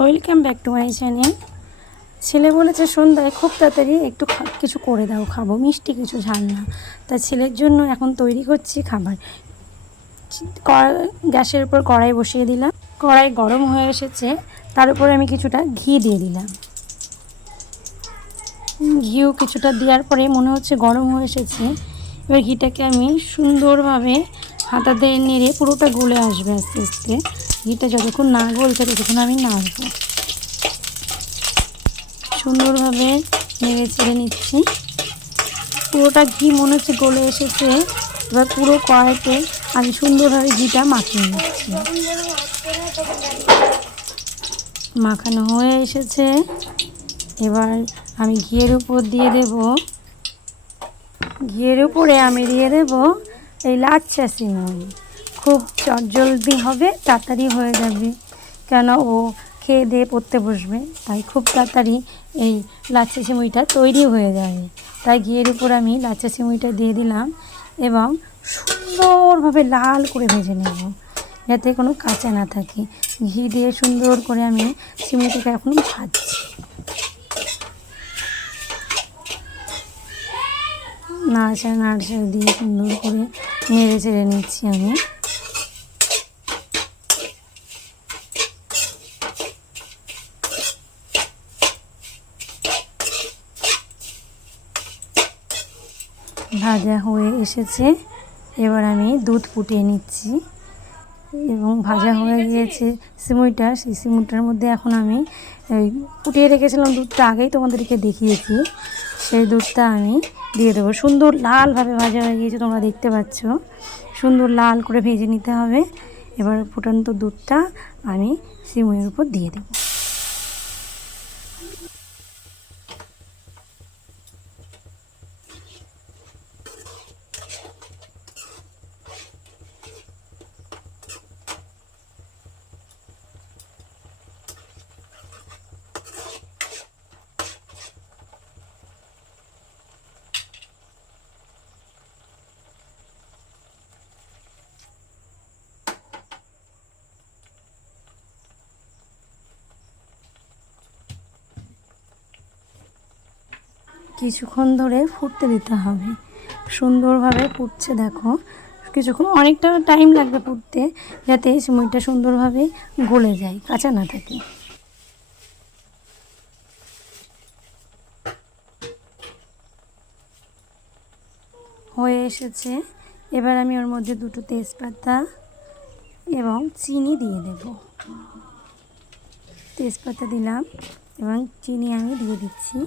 Welcome back to my channel ছেলে বলেছে সন্ধ্যায় খুব তাড়াতাড়ি একটু কিছু করে দাও, খাব। মিষ্টি কিছু ঝাল না। তা ছেলের জন্য এখন তৈরি করছি খাবার। গ্যাসের উপর কড়াই বসিয়ে দিলাম। কড়াই গরম হয়ে এসেছে। তার উপরে আমি কিছুটা ঘি দিয়ে দিলাম। ঘিও কিছুটা দেওয়ার পরে মনে হচ্ছে গরম হয়ে এসেছে। এবার ঘিটাকে আমি সুন্দরভাবে হাতা দিয়ে নেড়ে পুরোটা গলে আসবে আস্তে আস্তে। ঘিটা যতক্ষণ না গলছে ততক্ষণ আমি নাড়বো। সুন্দরভাবে নেড়ে চেড়ে নিচ্ছি। পুরোটা ঘি মনে হচ্ছে গলে এসেছে। এবার পুরো কড়াইতে আমি সুন্দরভাবে ঘিটা মাখিয়ে নিচ্ছি। মাখানো হয়ে এসেছে। এবার আমি ঘিয়ের উপর দিয়ে দেব। ঘিয়ের উপরে আমি দিয়ে দেব এই লাচ্ছা সিমুই খুব চটজলদি হবে, তাড়াতাড়ি হয়ে যাবে। কেন ও খেয়ে দিয়ে পড়তে বসবে? তাই খুব তাড়াতাড়ি এই লাচ্ছা সিমুইটা তৈরি হয়ে যাবে তাই ঘিয়ের উপর আমি লাচ্ছা সিমুইটা দিয়ে দিলাম এবং সুন্দরভাবে লাল করে ভেজে নেব, যাতে কোনো কাঁচা না থাকে। ঘি দিয়ে সুন্দর করে আমি সিমুইটাকে এখন ভাজছি। নাড়চা নাড়চা দিয়ে সুন্দর করে নেড়ে চেড়ে নিচ্ছি আমি। ভাজা হয়ে এসেছে। এবার আমি দুধ ফুটিয়ে নিচ্ছি। এবং ভাজা হয়ে গিয়েছে সিমুইটা। সেই সিমুইটার মধ্যে এখন আমি ফুটিয়ে রেখেছিলাম দুধটা আগেই তোমাদেরকে দেখিয়েছি। সেই দুধটা আমি দিয়ে দেবো। সুন্দর লালভাবে ভাজা হয়ে গিয়েছে, তোমরা দেখতে পাচ্ছ। সুন্দর লাল করে ভেজে নিতে হবে। এবার ফুটান্ত দুধটা আমি সিমের উপর দিয়ে দেবো। কিছুক্ষণ ধরে ফুটতে দিতে হবে। সুন্দরভাবে ফুটছে, দেখো। কিছুক্ষণ অনেকটা টাইম লাগবে ফুটতে, যাতে সিমুইটা সুন্দরভাবে গলে যায়, কাঁচা না থাকে। হয়ে এসেছে। এবার আমি ওর মধ্যে দুটো তেজপাতা এবং চিনি দিয়ে দেব। তেজপাতা দিলাম এবং চিনি আমি দিয়ে দিচ্ছি।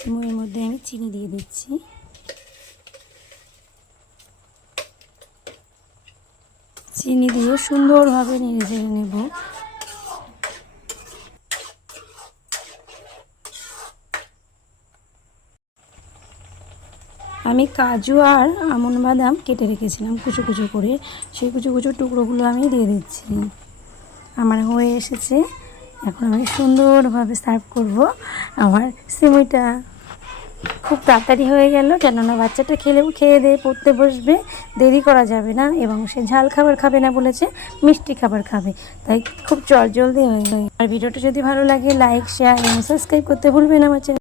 সিমুইয়ের মধ্যে আমি চিনি দিয়ে দিচ্ছি। চিনি দিয়ে সুন্দরভাবে নেড়ে চেড়ে নেব। আমি কাজু আর আমন বাদাম কেটে রেখেছিলাম কুচো কুচো করে। সেই কুচো কুচো টুকরোগুলো আমি দিয়ে দিচ্ছি। আমার হয়ে এসেছে এখন আমি সুন্দরভাবে সার্ভ করব আমার সিমুইটা খুব তাড়াতাড়ি হয়ে গেল, কেননা বাচ্চাটা খেলেও খেয়ে দিয়ে পড়তে বসবে, দেরি করা যাবে না এবং সে ঝাল খাবার খাবে না বলেছে, মিষ্টি খাবার খাবে। তাই খুব চটজলদি হয়ে যায় আর ভিডিওটা যদি ভালো লাগে লাইক শেয়ার এবং সাবস্ক্রাইব করতে ভুলবেন আমার চ্যানেল